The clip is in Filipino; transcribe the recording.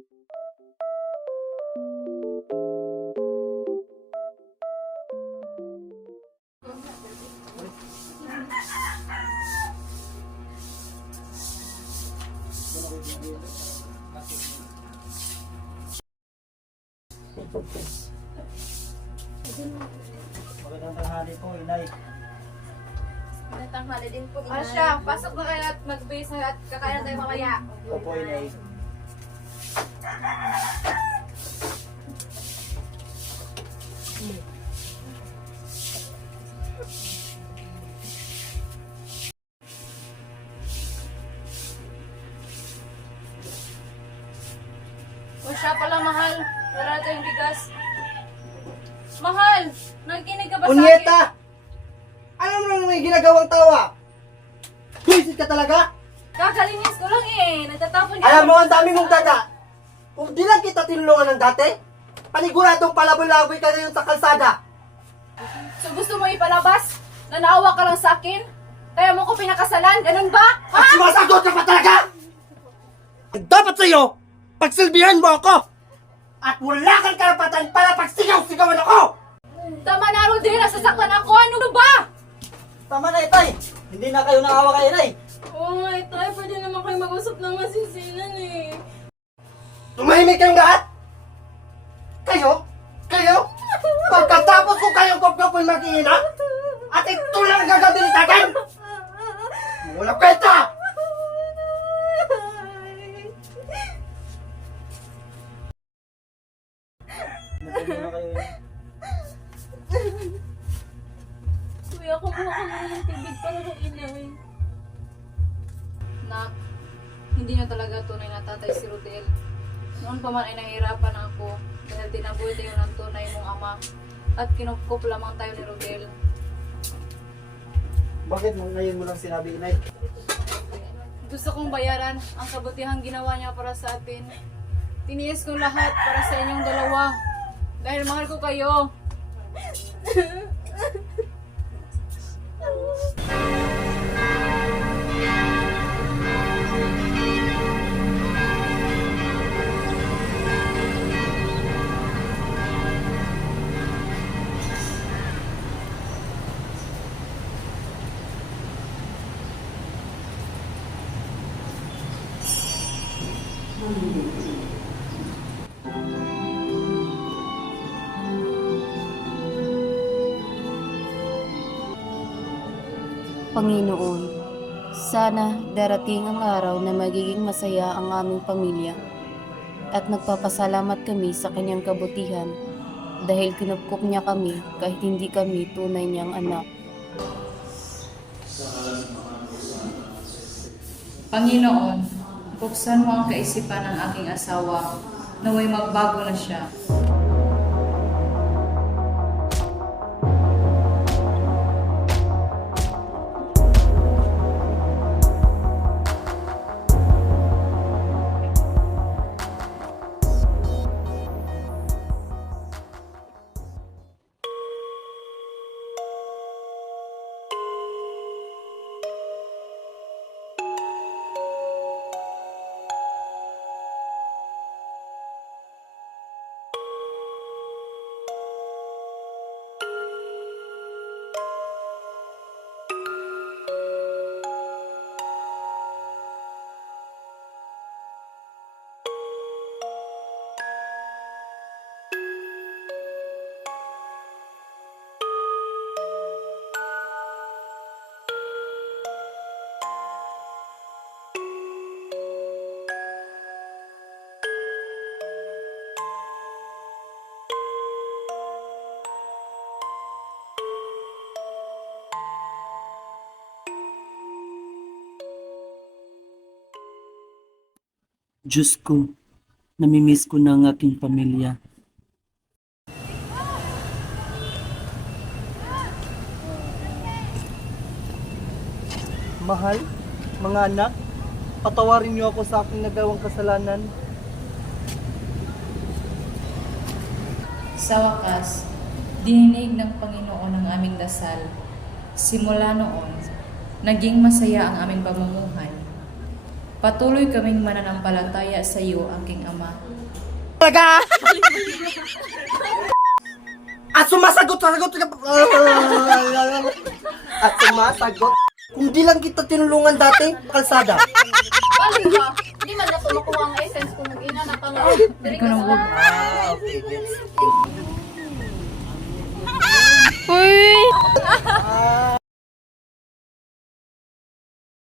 Magandang tanghali po, Inay. Magandang tanghali din po, Inay. Asya, pasok na kayo at mag-base na at kakain na tayo mamaya. Opo, Inay. O siya pala, mahal. Wala na tayong bigas. Mahal! Nakikinig ka ba sa akin? Punyeta! Alam mo naman may ginagawang tawa? Buisit ka talaga? Kakalinis ko lang eh. Nagtatapon niya. Alam mo, ang dami mong daga. Kung di lang kita tinulungan ng dati, paniguradong palaboy-laboy ka ngayon sa kalsada. So gusto mo ipalabas? Na naawa ka lang sa akin? Kaya mo ko pinakasalan? Ganun ba? Ha? At sumasagot ka pa talaga? Ang dapat sa'yo, pagsilbihan mo ako! At wala kang karapatan para pagsigaw-sigawan ako! Tama na, Rodel. Nasasaktan ako. Ano ba? Tama na, Itay. Hindi na kayo naawa kay Inay. Oo nga, Itay. Pwede naman kayo mag-usap ng masinsinan eh. Tumahimik kayong lahat! Kayo? Pagkatapos ko kayong kopkopin mag-iina, at ito lang gagawin sa akin! Wala kwenta! Nagano na kayo, Inay. Kuya, kumuha ka muna ng tubig para kay Inay. Nak, hindi na talaga tunay na tatay si Rodel. Noon pa man ay nahihirapan ako dahil tinaboy tayo ng tunay mong ama at kinupkup lamang tayo ni Rodel. Bakit mo ngayon mo lang sinabi, Inay? Gusto kong bayaran ang kabutihang ginawa niya para sa atin. Tiniis ko lahat para sa inyong dalawa dahil mahal ko kayo. Panginoon, sana darating ang araw na magiging masaya ang aming pamilya at nagpapasalamat kami sa kanyang kabutihan dahil kinupkup niya kami kahit hindi kami tunay niyang anak. Panginoon, buksan mo ang kaisipan ng aking asawa naway magbago na siya. Diyos ko, namimiss ko na ang aking pamilya. Mahal, mga anak, patawarin niyo ako sa aking nagawang kasalanan. Sa wakas, dininig ng Panginoon ang aming dasal. Simula noon, naging masaya ang aming pamumuhay. Patuloy kaming mananampalataya sa iyo, aking Ama. Talaga? At sumasagot. At sumasagot. Kung di lang kita tinulungan dati, kalsada. Balik ka. Hindi man na makuha ang essence kung mag-ina na ka nga. Diri ka sa Okay, gets. Uy!